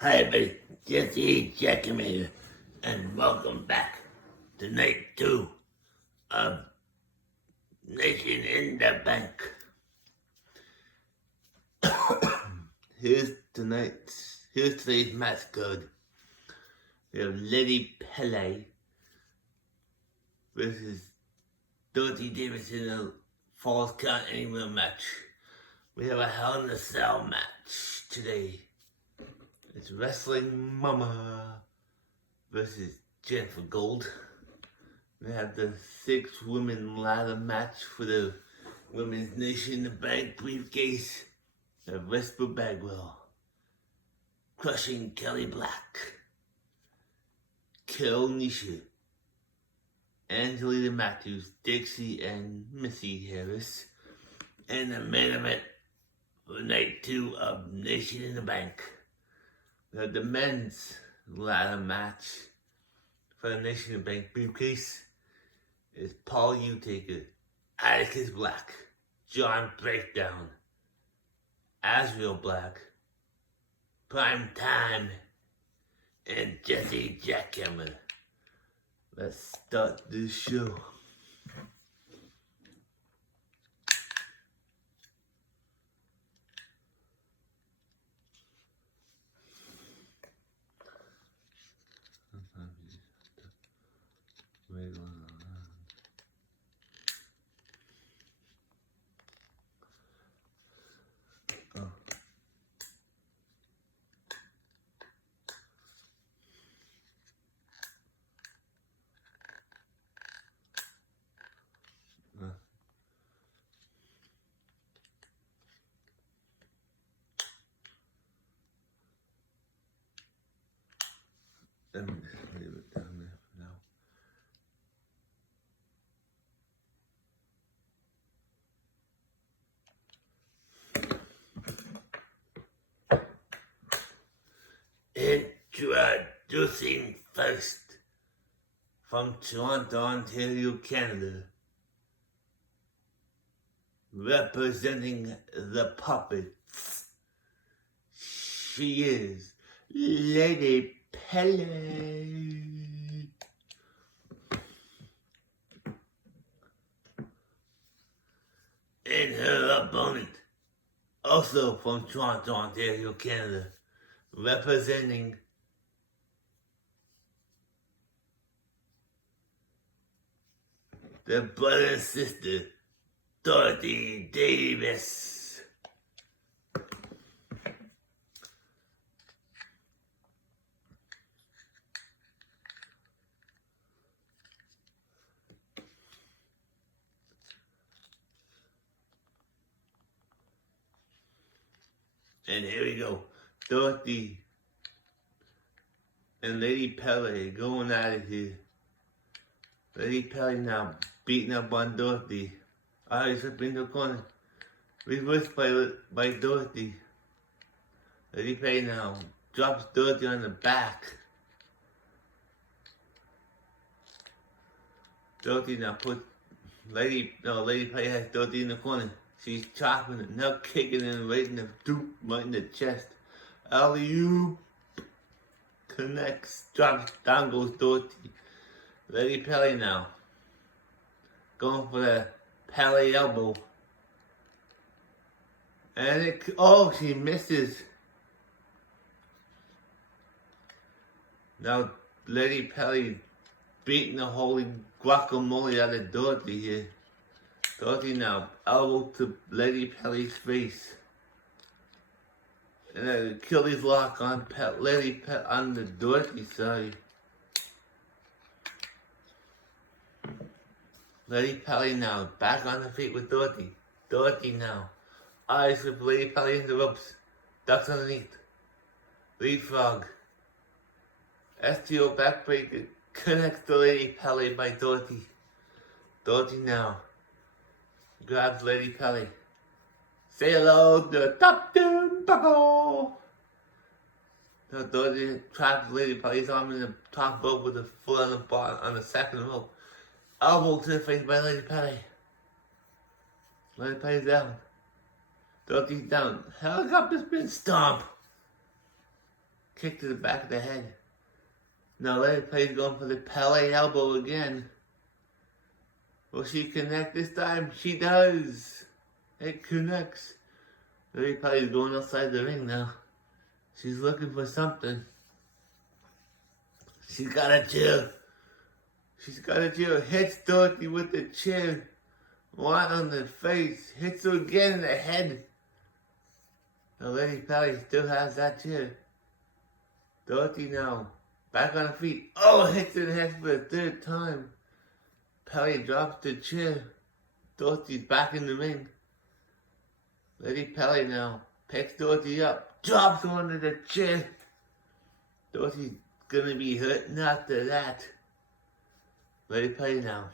Hi everybody, JWE Jackhammer here, and welcome back to night 2 of Nation in the Bank. here's today's match card. We have Lady Pele versus Dorothy Davis in a Falls Count Anywhere match. We have a Hell in a Cell match today. It's Wrestling Mama versus Jennifer Gold. We have the 6-women ladder match for the Women's Nation in the Bank briefcase. The Vesper Bagwell, crushing Kelly Black, Carol Nisha, Angelina Matthews, Dixie, and Missy Harris. And the main event for night 2 of Nation in the Bank. We have the men's ladder match for the Nation in the Bank briefcase. Is Paul Utaker, Atticus Black, John Breakdown, Azrael Black, Prime Time, and Jesse Jackhammer. Let's start this show. Let me just leave it down there for now. Introducing first, from Toronto, Ontario, Canada, representing the puppets, she is Lady Pele. And her opponent, also from Toronto, Ontario, Canada, representing the brother and sister, Dorothy Davis. And here we go. Dorothy and Lady Pele going out of here. Lady Pele now beating up on Dorothy. Eyes up in the corner. Reversed by Dorothy. Lady Pele now drops Dorothy on the back. Dorothy now puts Lady Pele has Dorothy in the corner. She's chopping it, now kicking it right in the chest. Alley-oop. Connects, drops, down goes Dorothy. Lady Pele now. Going for the Pele elbow. And she misses. Now Lady Pele beating the holy guacamole out of Dorothy here. Dorothy now elbow to Lady Pele's face. And an Achilles lock on on the Dorothy side. Lady Pele now back on the feet with Dorothy. Dorothy now eyes with Lady Pele in the ropes. Ducks underneath. Leapfrog. STO backbreaker connects to Lady Pele by Dorothy. Dorothy now grabs Lady Pele. Say hello to the top doom buckle. Now Dorothy traps Lady Pele's arm in the top rope with a foot on the bottom on the second rope. Elbow to the face by Lady Pele. Lady Pele's down. Dorothy's down. Helicopter spin stomp. Kick to the back of the head. Now Lady Pelle's going for the Pele elbow again. Will she connect this time? She does. It connects. Lady Pelle's going outside the ring now. She's looking for something. She's got a chair. She's got a chair. Hits Dorothy with the chair. Right on the face. Hits her again in the head. Now Lady Pele still has that chair. Dorothy now. Back on her feet. Oh, hits her in the head for the third time. Pele drops the chair. Dorothy's back in the ring. Lady Pele now picks Dorothy up. Drops her under the chair. Dorothy's gonna be hurting after that. Lady Pele now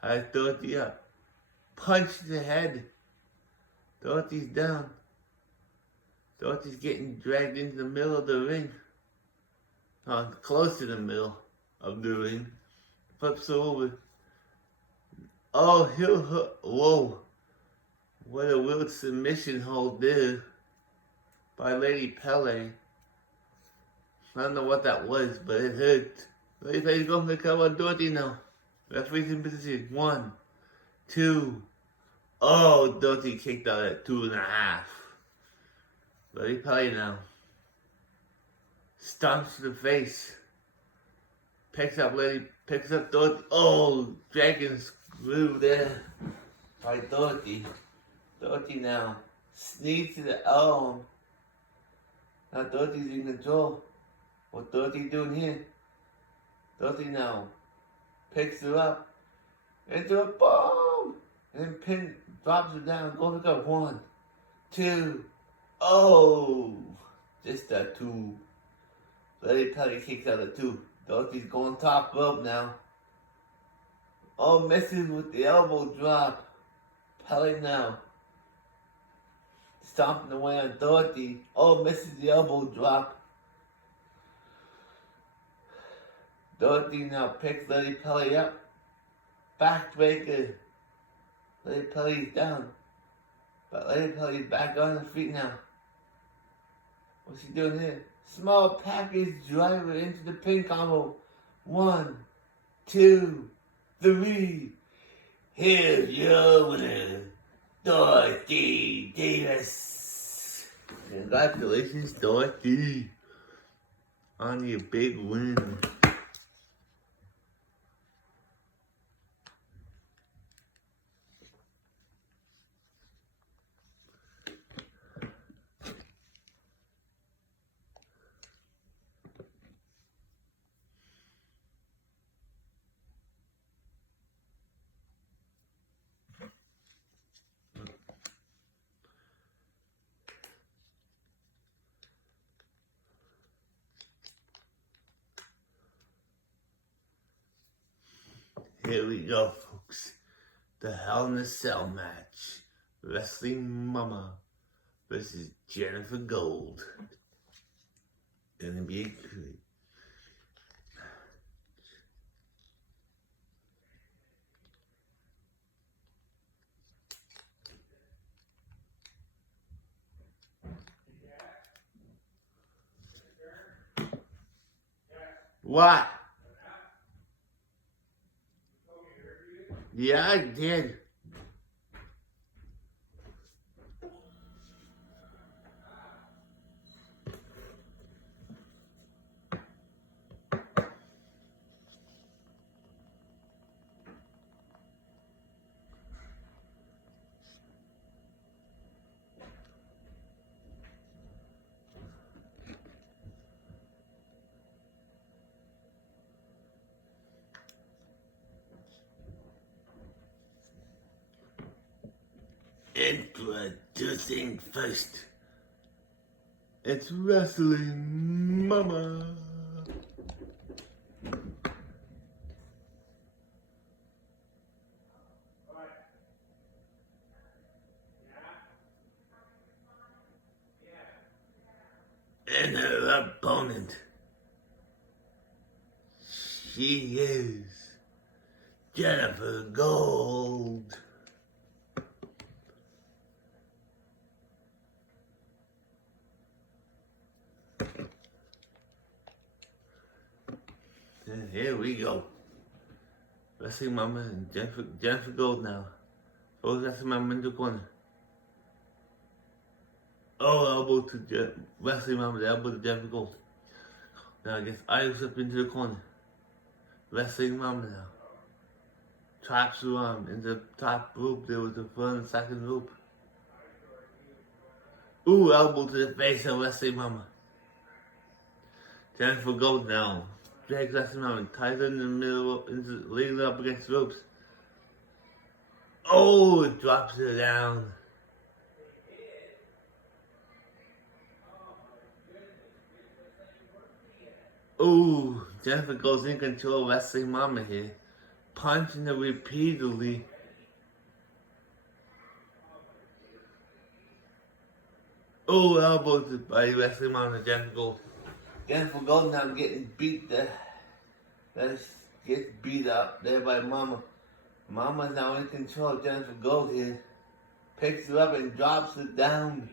has Dorothy up. Punch to the head. Dorothy's down. Dorothy's getting dragged into the middle of the ring. Close to the middle of the ring. Flips her over. Oh, he'll hurt. Whoa. What a weird submission hold there by Lady Pele. I don't know what that was, but it hurt. Lady Pele's going to cover on Dorothy now. Referee's in position. 1, 2. Oh, Dorothy kicked out at 2.5. Lady Pele now. Stomps to the face. Picks up Dorothy. Oh, dragon screw there by Dorothy. Dorothy now sneaks to the arm. Now Dorothy's in control. What Dorothy doing here? Dorothy now picks her up into a bomb and drops her down. Go pick up 1, 2. Oh, just a 2. Lady Pele kicks out a 2. Dorothy's going top rope now. Oh, misses with the elbow drop. Pele now stomping away on Dorothy. Oh, misses the elbow drop. Dorothy now picks Lady Pele up. Backbreaker. Lady Pele's down. But Lady Pele's back on her feet now. What's she doing here? Small package driver into the pin combo. 1, 2, 3. Here's your winner, Dorothy Davis. Congratulations, Dorothy, on your big win. Here we go, folks. The Hell in a Cell match. Wrestling Mama versus Jennifer Gold. Gonna be great. What? Yeah, I did. Introducing first, it's Wrestling Mama. And her opponent, she is Jennifer Gold. And here we go. Wrestling Mama and Jennifer Gold now. Oh, Wrestling Mama in the corner. Oh, elbow to Wrestling Mama, the elbow to Jennifer Gold. Now I guess I slip into the corner. Wrestling Mama now. Traps her arm in the top rope. There was the front second rope. Ooh, elbow to the face of Wrestling Mama. Jennifer Gold now. Drags Wrestling Mama, ties her in the middle, leaning up against the ropes. Oh, it drops her down. Ooh, Jennifer goes in control of Wrestling Mama here. Punching her repeatedly. Oh, elbows by Wrestling Mama, Jennifer Gold. Jennifer Gold now getting beat there. Gets beat up there by Mama. Mama's now in control of Jennifer Gold here. Picks her up and drops her down.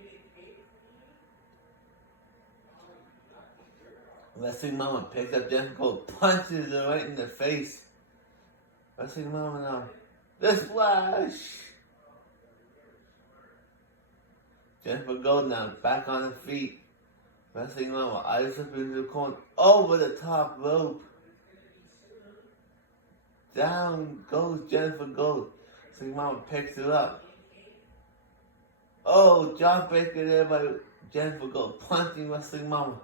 Wrestling Mama picks up Jennifer Gold, punches her right in the face. Wrestling Mama now. The splash! Jennifer Gold now back on her feet. Wrestling Mama eyes up into the corner. Over the top rope. Down goes Jennifer Gold. Wrestling Mama picks her up. Oh, jawbreaker there by Jennifer Gold. Punching Wrestling Mama.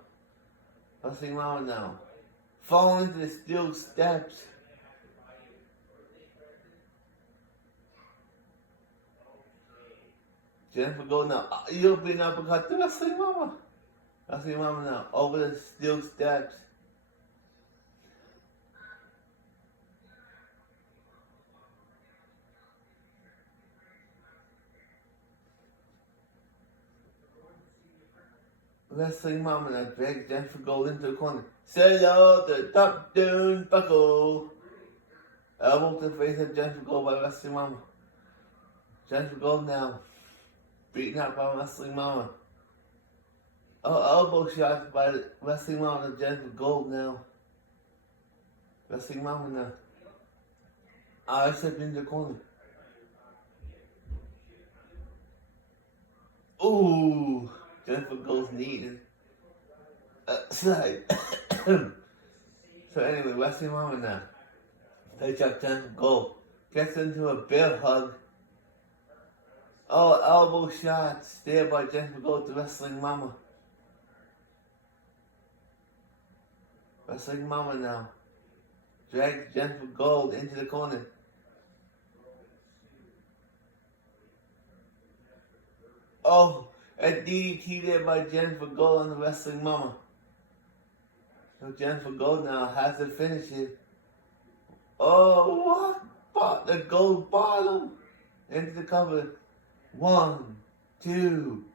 Wrestling Mama now. Falling into the steel steps. Jennifer Gold now. European uppercut to Wrestling Mama. Wrestling Mama now. Over the steel steps. Wrestling Mama now drags Jennifer Gold into the corner. Sell the top down buckle. Elbow to the face of Jennifer Gold by Wrestling Mama. Jennifer Gold now beaten up by Wrestling Mama. Oh, elbow shots by Wrestling Mama to Jennifer Gold now. Wrestling Mama now. I step in the corner. Ooh, Jennifer Gold's knee slide. So anyway, Wrestling Mama now. Takes up Jennifer Gold. Gets into a bear hug. Oh, elbow shots there by Jennifer Gold to Wrestling Mama. Wrestling Mama now drags Jennifer Gold into the corner. Oh, a DDT there by Jennifer Gold on the Wrestling Mama. So Jennifer Gold now has to finish it. Oh, what? The gold bottom into the cover. 1, 2.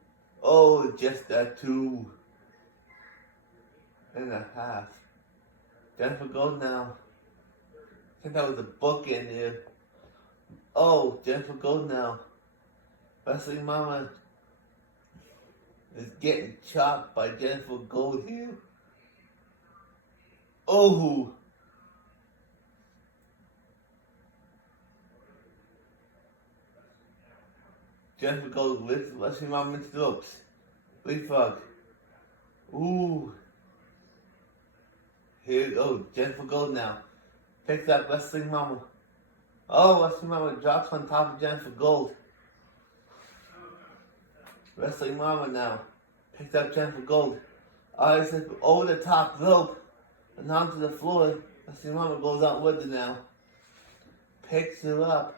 Oh, just a 2.5. Jennifer Gold now. I think that was a book in there. Oh, Jennifer Gold now. Wrestling Mama is getting chopped by Jennifer Gold here. Oh. Jennifer Gold lifts Wrestling Mama into the ropes. Leapfrog. Ooh. Here we go. Jennifer Gold now. Picks up Wrestling Mama. Oh, Wrestling Mama drops on top of Jennifer Gold. Wrestling Mama now. Picks up Jennifer Gold. Eyes over the top rope. And onto the floor. Wrestling Mama goes out with her now. Picks her up.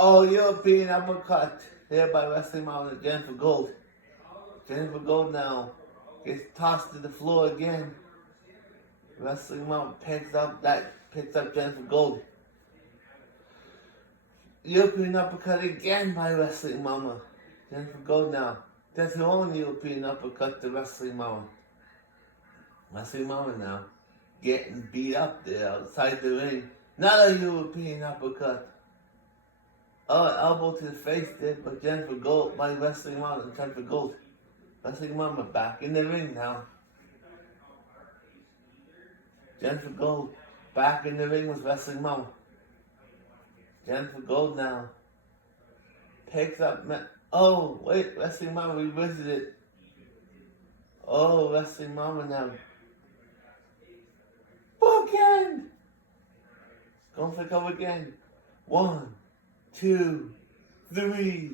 Oh, European uppercut there by Wrestling Mama and Jennifer Gold. Jennifer Gold now gets tossed to the floor again. Wrestling Mama picks up Jennifer Gold. European uppercut again by Wrestling Mama. Jennifer Gold now. That's her own European uppercut to Wrestling Mama. Wrestling Mama now getting beat up there outside the ring. Another European uppercut. Oh, elbow to the face there by Jennifer Gold, by Wrestling Mama and Jennifer Gold. Wrestling Mama back in the ring now. Jennifer Gold back in the ring with Wrestling Mama. Jennifer Gold now picks up. Oh wait, Wrestling Mama revisited. Oh, Wrestling Mama now. Bookend. Going for the cover again. 1, 2, 3.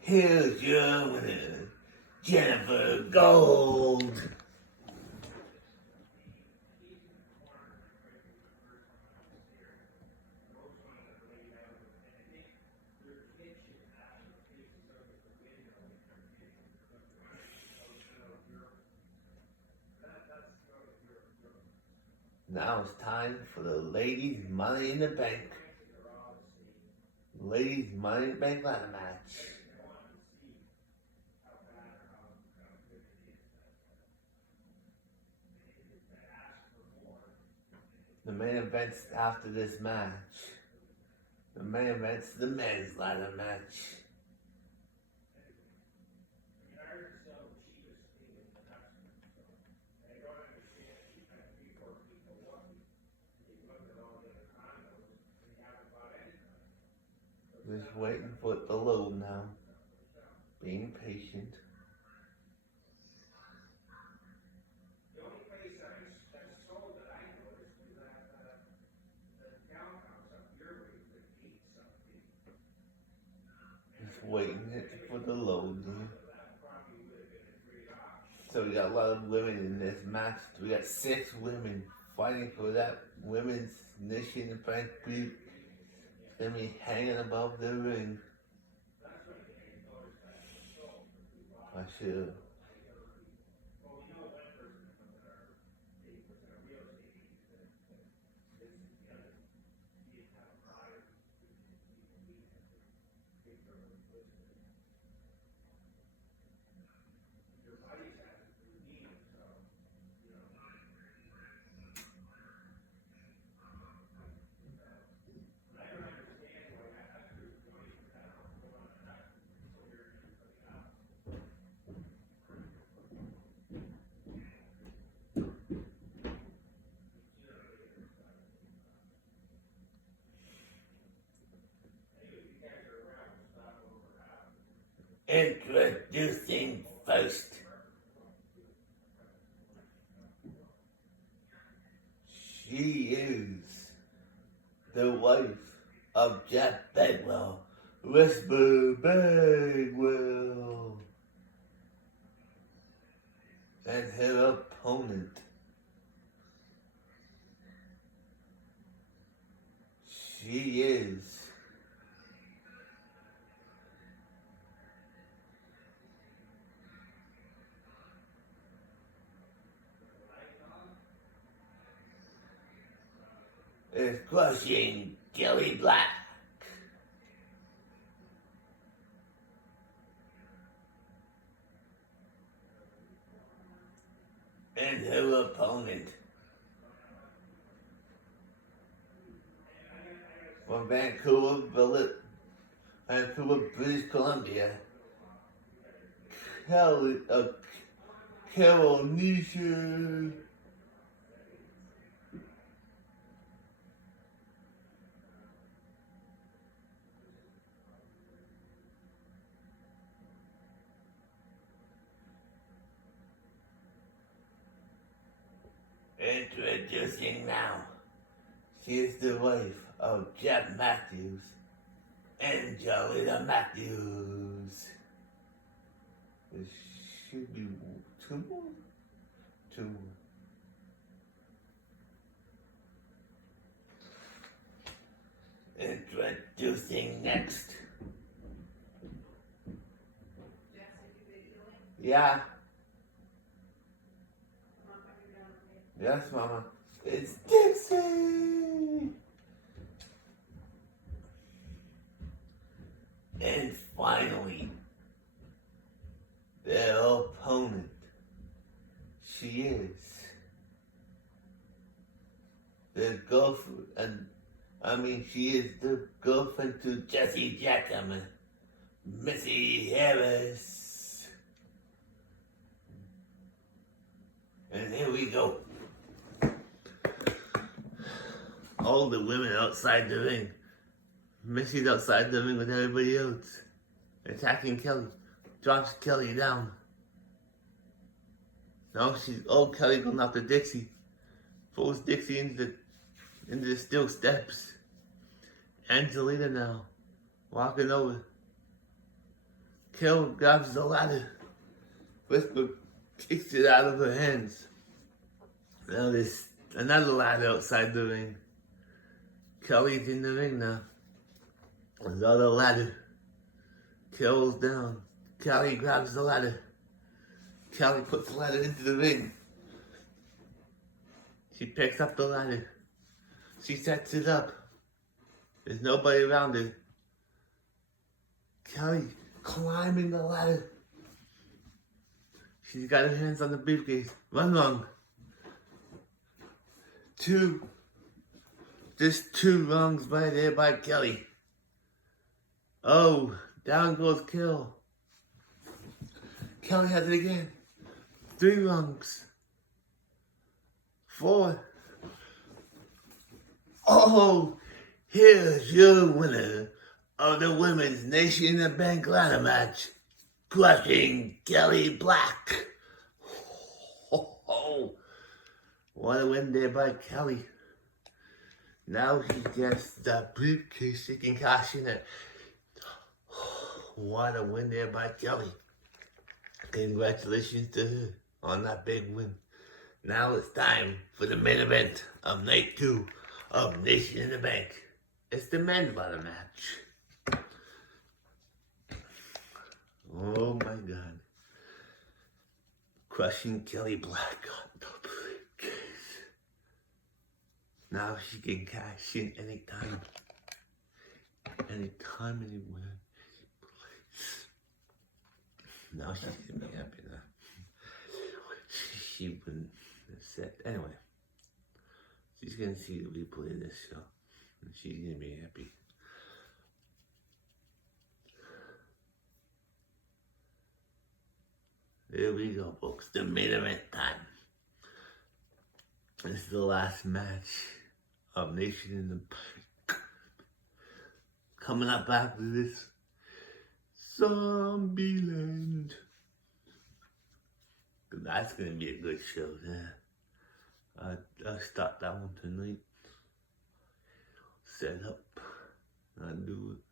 Here's your winner, Jennifer Gold. Now it's time for the ladies' Money in the Bank. Ladies' Money in the Bank ladder match. The main event's after this match. The main event's the men's ladder match. Just waiting for it to load now. Being patient. Just waiting for the load here. So we got a lot of women in this match. We got 6 women fighting for that women's nation in Frank group. It's gonna be hanging above the ring. I should. Introducing first. She is the wife of Jeff Bagwell, Whisper Bagwell, and her opponent. She is crushing Kelly Black. And her opponent from Vancouver, British Columbia, Carol Nisha. Introducing now, she is the wife of Jeff Matthews and Jolita Matthews. There should be 2 more? 2 more. Introducing next. Yeah. Yes, Mama. It's Dixie! And finally, their opponent. She is the girlfriend, she is the girlfriend to Jesse Jackhammer, Missy Harris. And here we go. all the women outside the ring. Missy's outside the ring with everybody else, attacking Kelly. Drops Kelly down. Now Kelly going after Dixie. Pulls Dixie into the steel steps. Angelina now, walking over. Kel grabs the ladder. Whisper kicks it out of her hands. Now there's another ladder outside the ring. Kelly's in the ring now. There's another ladder. Kel's down. Kelly grabs the ladder. Kelly puts the ladder into the ring. She picks up the ladder. She sets it up. There's nobody around her. Kelly climbing the ladder. She's got her hands on the briefcase. One wrong. Just two wrongs right there by Kelly. Oh, down goes Kel. Kelly has it again. 3 wrongs. 4. Oh, here's your winner of the Women's Nation in the Bank ladder match, crushing Kelly Black. Oh, what a win there by Kelly. Now he gets the briefcase. She can cash in it. What a win there by Kelly. Congratulations to her on that big win. Now it's time for the main event of night 2 of Nation in the Bank. It's the men's ladder match. Oh my God. Crushing Kelly Black on the briefcase. Now she can cash in anytime. Anytime, anywhere. Now she's gonna be happy now. She wouldn't have said. Anyway, she's gonna see the replay of this show, and she's gonna be happy. There we go, folks. The main event time. This is the last match of Nation in the Bank. Coming up after this, Zombieland. That's gonna be a good show, yeah. I'll start that one tonight. Set up. I'll do it.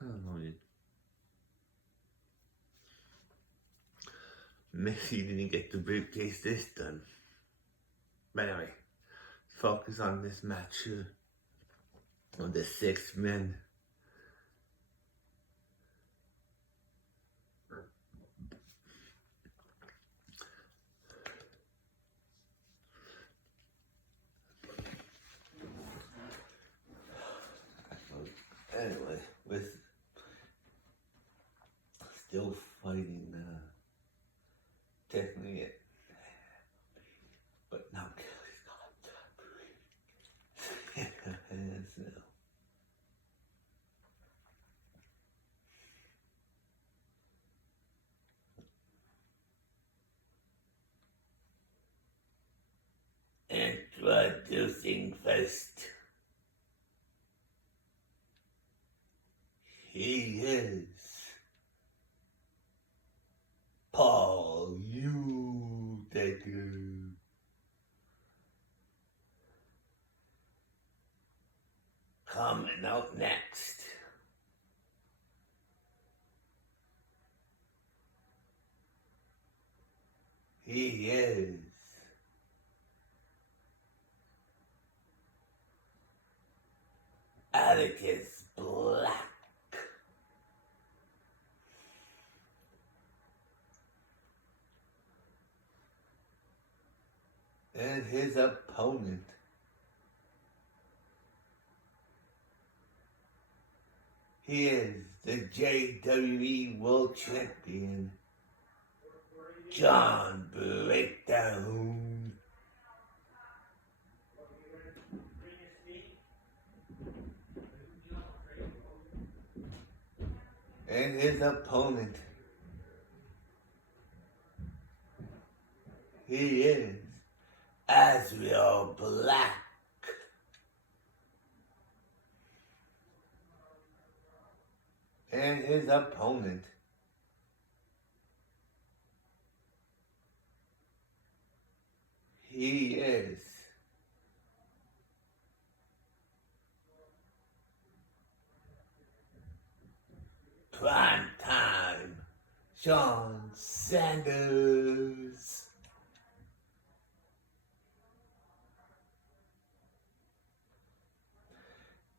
I don't know yet. Missy didn't get the briefcase this time. But anyway, focus on this match here. On the 6 men. Anyway, with still fighting technically it, but now Kelly's got that hands now. Introducing first. He is Paul Utecker. Coming out next. He is Atticus Black. And his opponent, he is the JWE World Champion, John Breakdown. And his opponent, he is Azrael Black. And his opponent, he is Primetime Sean Sanders.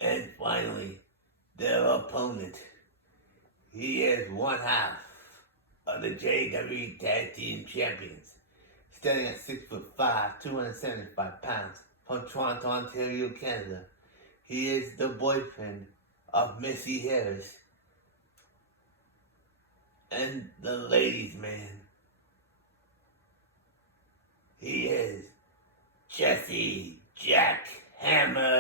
And finally, their opponent, he is one half of the JWE Tag Team Champions, standing at 6'5", 275 pounds, from Toronto, Ontario, Canada. He is the boyfriend of Missy Harris and the ladies' man. He is Jesse Jackhammer.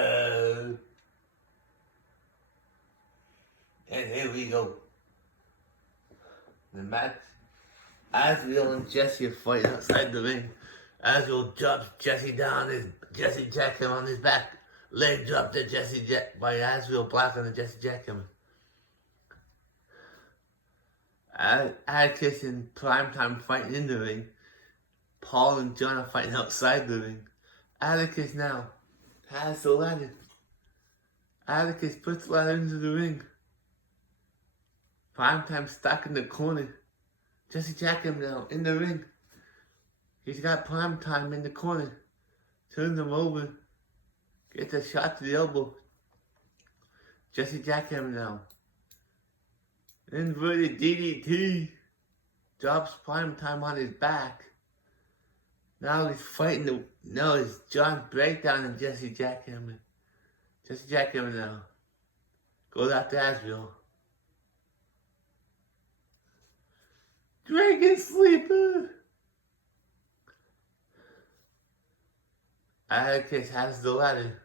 And here we go. The match. Azrael and Jesse are fighting outside the ring. Azrael drops Jesse Jackhammer on his back. Leg drop to by Azrael Black on the Jesse Jackhammer. Atticus and Primetime fighting in the ring. Paul and John are fighting outside the ring. Atticus now has the ladder. Atticus puts the ladder into the ring. Primetime stuck in the corner. Jesse Jackhammer now in the ring. He's got Primetime in the corner. Turns him over. Gets a shot to the elbow. Jesse Jackhammer now. Inverted DDT. Drops Primetime on his back. Now he's fighting now it's John's breakdown and Jesse Jackhammer. Jesse Jackhammer now goes after Azrael. Dragon Sleeper. Atticus has the ladder.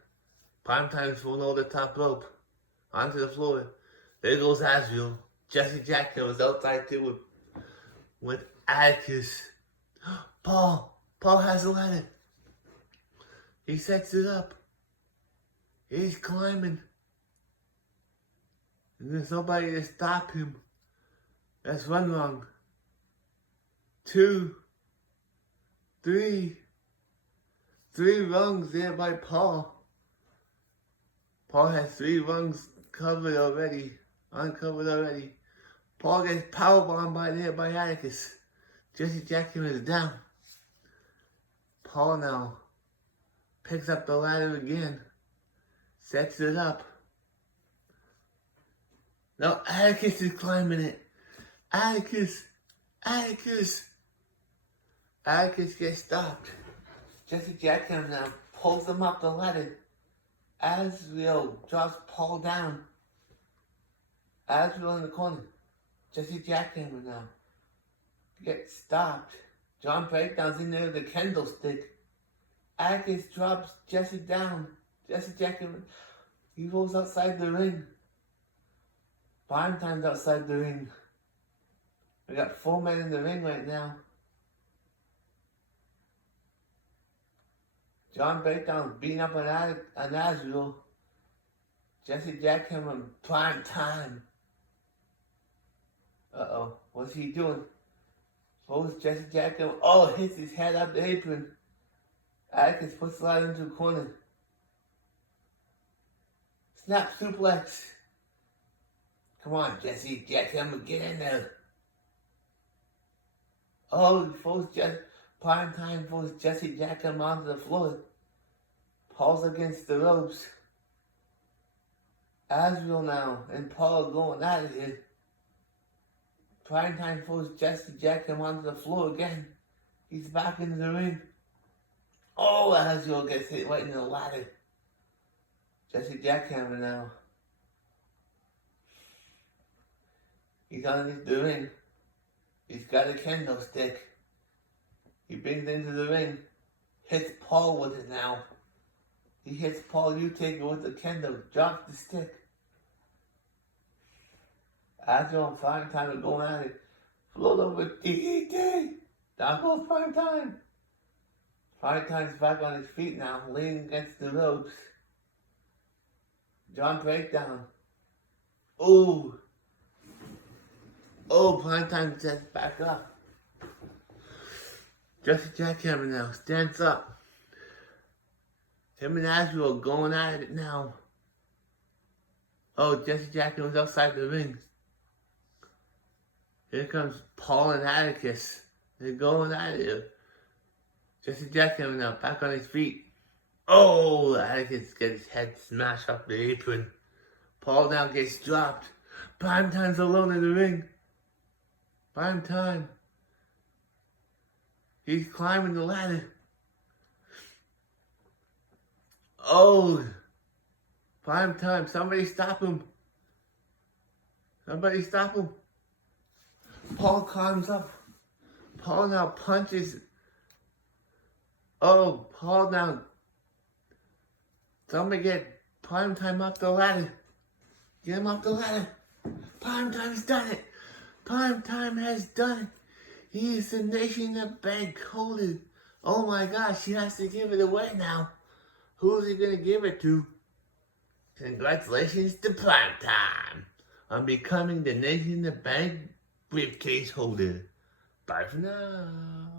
Primetime's thrown over the top rope onto the floor. There goes Azrael. Jesse Jackhammer's outside too with Atticus. Paul has the ladder. He sets it up. He's climbing. And there's nobody to stop him. That's one wrong. 2, 3. 3 rungs there by Paul. Paul has 3 rungs uncovered already. Paul gets powerbombed by Atticus. Jesse Jackhammer is down. Paul now picks up the ladder again. Sets it up. Now Atticus is climbing it. Atticus gets stopped. Jesse Jackhammer now pulls him up the ladder. Azrael drops Paul down. Azrael in the corner. Jesse Jackhammer now gets stopped. John breakdowns in there with the kendo stick. Atticus drops Jesse down. Jesse Jackhammer, he rolls outside the ring. Primetime's outside the ring. We got 4 men in the ring right now. John Breakdown's beating up on Azrael. Jesse Jackhammer, Primetime. Uh-oh, what's he doing? What was Jesse Jackhammer? Oh, hits his head up the apron. Atticus puts the ladder into the corner. Snap suplex. Come on, Jesse Jackhammer, get in there. Oh, he throws Primetime throws Jesse Jackhammer onto the floor. Paul's against the ropes. Azrael now and Paul are going out of here. Primetime throws Jesse Jackhammer onto the floor again. He's back into the ring. Oh, Azrael gets hit right in the ladder. Jesse Jackhammer now. He's underneath the ring. He's got a kendo stick. He brings it into the ring. Hits Paul with it now. He hits Paul Utaker with the kendo. Drops the stick. Azrael and Primetime are going at it. Float over DDT. Down goes Primetime. Primetime back on his feet now, leaning against the ropes. John breakdown. Oh, Primetime sets back up. Just a Jackhammer now stands up. Him and Asheville going at it now. Oh, Jesse Jackhammer's outside the ring. Here comes Paul and Atticus. They're going at it. Jesse Jackhammer now back on his feet. Oh, Atticus gets his head smashed off the apron. Paul now gets dropped. Primetime's alone in the ring. Primetime. He's climbing the ladder. Oh, Primetime. Somebody stop him. Somebody stop him. Paul climbs up. Paul now punches. Oh, Paul now. Somebody get Primetime off the ladder. Get him off the ladder. Primetime's done it. Primetime has done it. He is the Nation in the Bank holder. Oh my gosh, he has to give it away now. Who's he going to give it to? Congratulations to Primetime on becoming the Nation in the Bank briefcase holder. Bye for now.